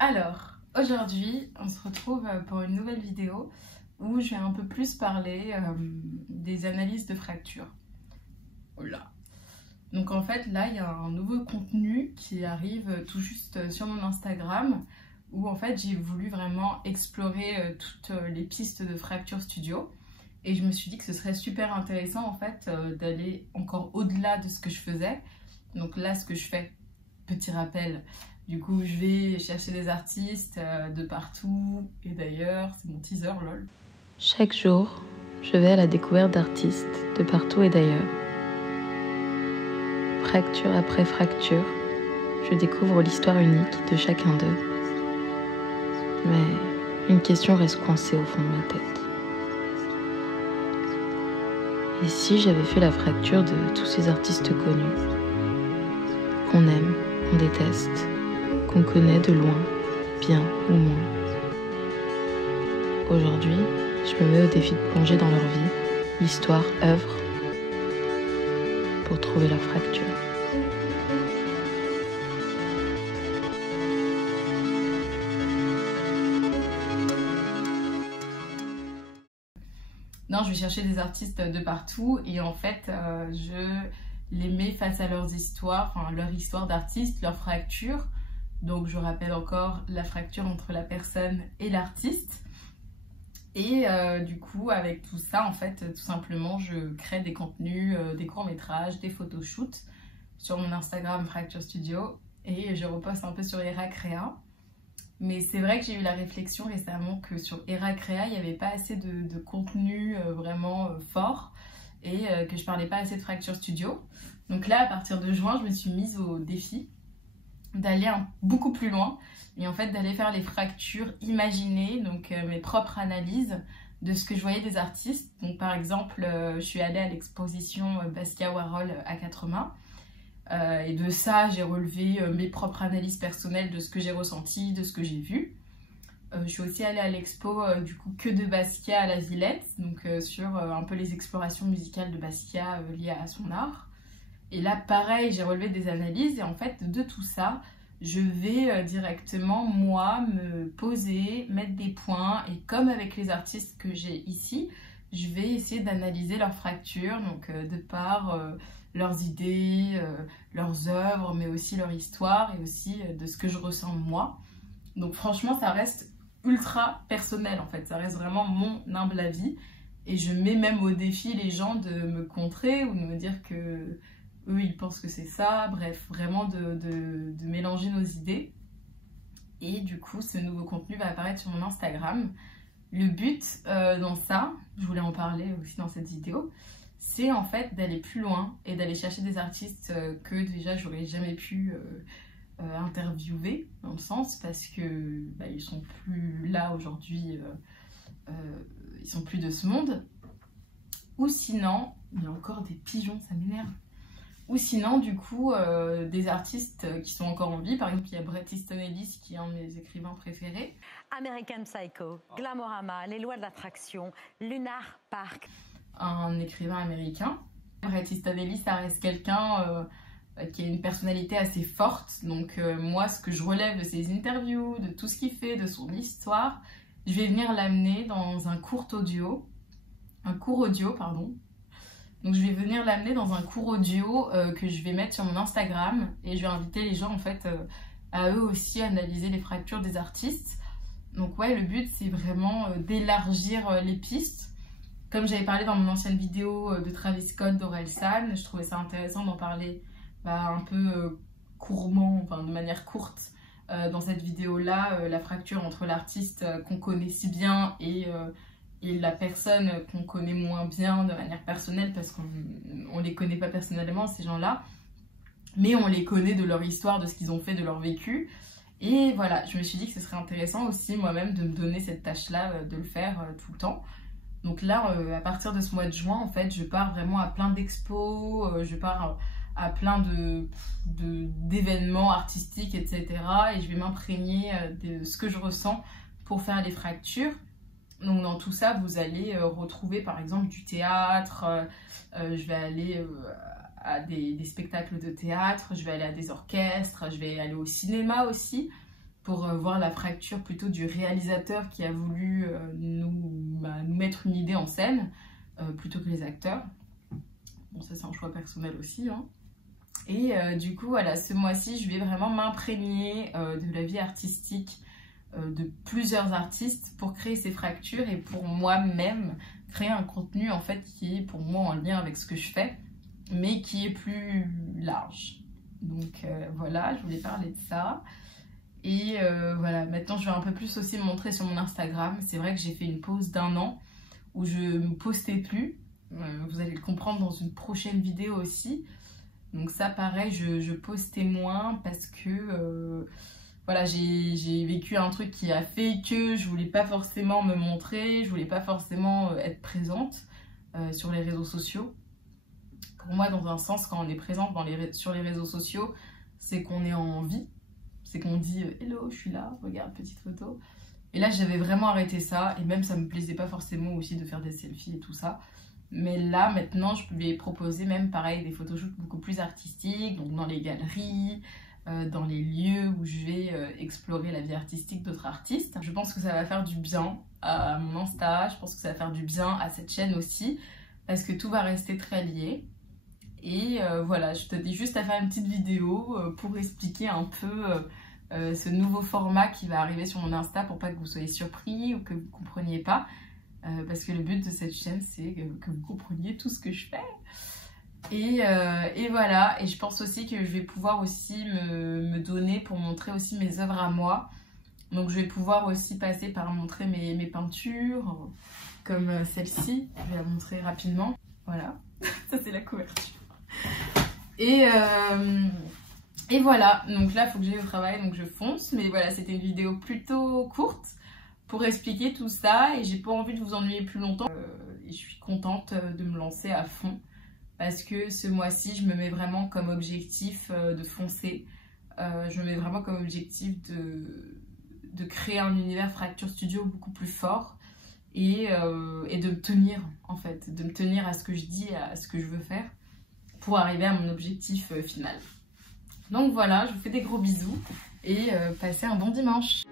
Alors, aujourd'hui, on se retrouve pour une nouvelle vidéo où je vais un peu plus parler des analyses de fractures. Voilà. Donc en fait, là, il y a un nouveau contenu qui arrive tout juste sur mon Instagram où en fait, j'ai voulu vraiment explorer toutes les pistes de Fracture Studio. Et je me suis dit que ce serait super intéressant en fait d'aller encore au-delà de ce que je faisais. Donc là, ce que je fais, petit rappel, du coup je vais chercher des artistes de partout et d'ailleurs, c'est mon teaser lol. Chaque jour, je vais à la découverte d'artistes de partout et d'ailleurs. Fracture après fracture, je découvre l'histoire unique de chacun d'eux. Mais une question reste coincée au fond de ma tête. Et si j'avais fait la fracture de tous ces artistes connus, qu'on aime, qu'on déteste, qu'on connaît de loin, bien ou moins. Aujourd'hui, je me mets au défi de plonger dans leur vie, histoire, œuvre, pour trouver leur fracture. Non, je vais chercher des artistes de partout et en fait, je les mets face à leurs histoires, enfin leur histoire d'artiste, leur fracture. Donc je rappelle encore la fracture entre la personne et l'artiste. Et du coup, avec tout ça, en fait, tout simplement, je crée des contenus, des courts-métrages, des photoshoots sur mon Instagram Fracture Studio et je reposte un peu sur Heracrea. Mais c'est vrai que j'ai eu la réflexion récemment que sur Heracrea, il n'y avait pas assez de contenu vraiment fort et que je parlais pas assez de Fracture Studio. Donc là, à partir de juin, je me suis mise au défi d'aller beaucoup plus loin et en fait d'aller faire les fractures imaginées, donc mes propres analyses de ce que je voyais des artistes. Donc par exemple, je suis allée à l'exposition Basquiat Warhol à Quatre Mains et de ça j'ai relevé mes propres analyses personnelles de ce que j'ai ressenti, de ce que j'ai vu. Je suis aussi allée à l'expo du coup que de Basquiat à la Villette, donc sur un peu les explorations musicales de Basquiat liées à son art. Et là, pareil, j'ai relevé des analyses et en fait, de tout ça, je vais directement, moi, me poser, mettre des points et comme avec les artistes que j'ai ici, je vais essayer d'analyser leurs fractures, donc de par leurs idées, leurs œuvres, mais aussi leur histoire et aussi de ce que je ressens moi. Donc franchement, ça reste ultra personnel en fait, ça reste vraiment mon humble avis et je mets même au défi les gens de me contrer ou de me dire que eux ils pensent que c'est ça, bref, vraiment de mélanger nos idées. Et du coup ce nouveau contenu va apparaître sur mon Instagram. Le but dans ça, je voulais en parler aussi dans cette vidéo, c'est en fait d'aller plus loin et d'aller chercher des artistes que déjà j'aurais jamais pu interviewer, dans le sens parce que bah, ils sont plus là aujourd'hui, ils sont plus de ce monde. Ou sinon, il y a encore des pigeons, ça m'énerve. Ou sinon, du coup, des artistes qui sont encore en vie. Par exemple, il y a Bret Easton Ellis qui est un de mes écrivains préférés. American Psycho, Glamorama, Les Lois de l'Attraction, Lunar Park. Un écrivain américain. Bret Easton Ellis, ça reste quelqu'un qui a une personnalité assez forte. Donc moi, ce que je relève de ses interviews, de tout ce qu'il fait, de son histoire, je vais venir l'amener dans un court audio. Un court audio, pardon. Donc je vais venir l'amener dans un court audio que je vais mettre sur mon Instagram et je vais inviter les gens en fait à eux aussi analyser les fractures des artistes. Donc ouais, le but c'est vraiment d'élargir les pistes. Comme j'avais parlé dans mon ancienne vidéo de Travis Scott, d'Orelsan, je trouvais ça intéressant d'en parler un peu courbement, enfin de manière courte dans cette vidéo-là, la fracture entre l'artiste qu'on connaît si bien et la personne qu'on connaît moins bien de manière personnelle parce qu'on les connaît pas personnellement ces gens-là, mais on les connaît de leur histoire, de ce qu'ils ont fait, de leur vécu. Et voilà, je me suis dit que ce serait intéressant aussi moi-même de me donner cette tâche-là, de le faire tout le temps. Donc là, à partir de ce mois de juin, en fait, je pars vraiment à plein d'expos, je pars à plein d'événements artistiques, etc. Et je vais m'imprégner de ce que je ressens pour faire les fractures. Donc dans tout ça, vous allez retrouver par exemple du théâtre, je vais aller à des spectacles de théâtre, je vais aller à des orchestres, je vais aller au cinéma aussi pour voir la fracture plutôt du réalisateur qui a voulu nous mettre une idée en scène plutôt que les acteurs. Bon, ça c'est un choix personnel aussi, hein. Et du coup, voilà, ce mois-ci, je vais vraiment m'imprégner de la vie artistique de plusieurs artistes pour créer ces fractures et pour moi-même créer un contenu en fait qui est pour moi en lien avec ce que je fais mais qui est plus large. Donc voilà, je voulais parler de ça. Et voilà, maintenant je vais un peu plus aussi me montrer sur mon Instagram. C'est vrai que j'ai fait une pause d'1 an où je ne postais plus. Vous allez le comprendre dans une prochaine vidéo aussi. Donc ça pareil, je postais moins parce que voilà, j'ai vécu un truc qui a fait que je voulais pas forcément me montrer, je voulais pas forcément être présente sur les réseaux sociaux. Pour moi, dans un sens, quand on est présente sur les réseaux sociaux, c'est qu'on est en vie, c'est qu'on dit « Hello, je suis là, regarde, petite photo ». Et là, j'avais vraiment arrêté ça, et même ça me plaisait pas forcément aussi de faire des selfies et tout ça. Mais là, maintenant, je vais proposer même pareil des photoshoots beaucoup plus artistiques, donc dans les galeries, dans les lieux où je vais explorer la vie artistique d'autres artistes. Je pense que ça va faire du bien à mon Insta, je pense que ça va faire du bien à cette chaîne aussi, parce que tout va rester très lié. Et voilà, je te dis juste à faire une petite vidéo pour expliquer un peu ce nouveau format qui va arriver sur mon Insta pour pas que vous soyez surpris ou que vous ne compreniez pas. Parce que le but de cette chaîne, c'est que vous compreniez tout ce que je fais. Et voilà, et je pense aussi que je vais pouvoir aussi me donner pour montrer aussi mes œuvres à moi. Donc je vais pouvoir aussi passer par montrer mes peintures, comme celle-ci, je vais la montrer rapidement. Voilà, ça c'est la couverture. Et voilà, donc là il faut que j'aille au travail, donc je fonce. Mais voilà, c'était une vidéo plutôt courte pour expliquer tout ça. Et j'ai pas envie de vous ennuyer plus longtemps. Et je suis contente de me lancer à fond. Parce que ce mois-ci, je me mets vraiment comme objectif de foncer. Je me mets vraiment comme objectif de créer un univers Fracture Studio beaucoup plus fort. Et de me tenir, en fait. De me tenir à ce que je dis, à ce que je veux faire. Pour arriver à mon objectif final. Donc voilà, je vous fais des gros bisous. Et passez un bon dimanche.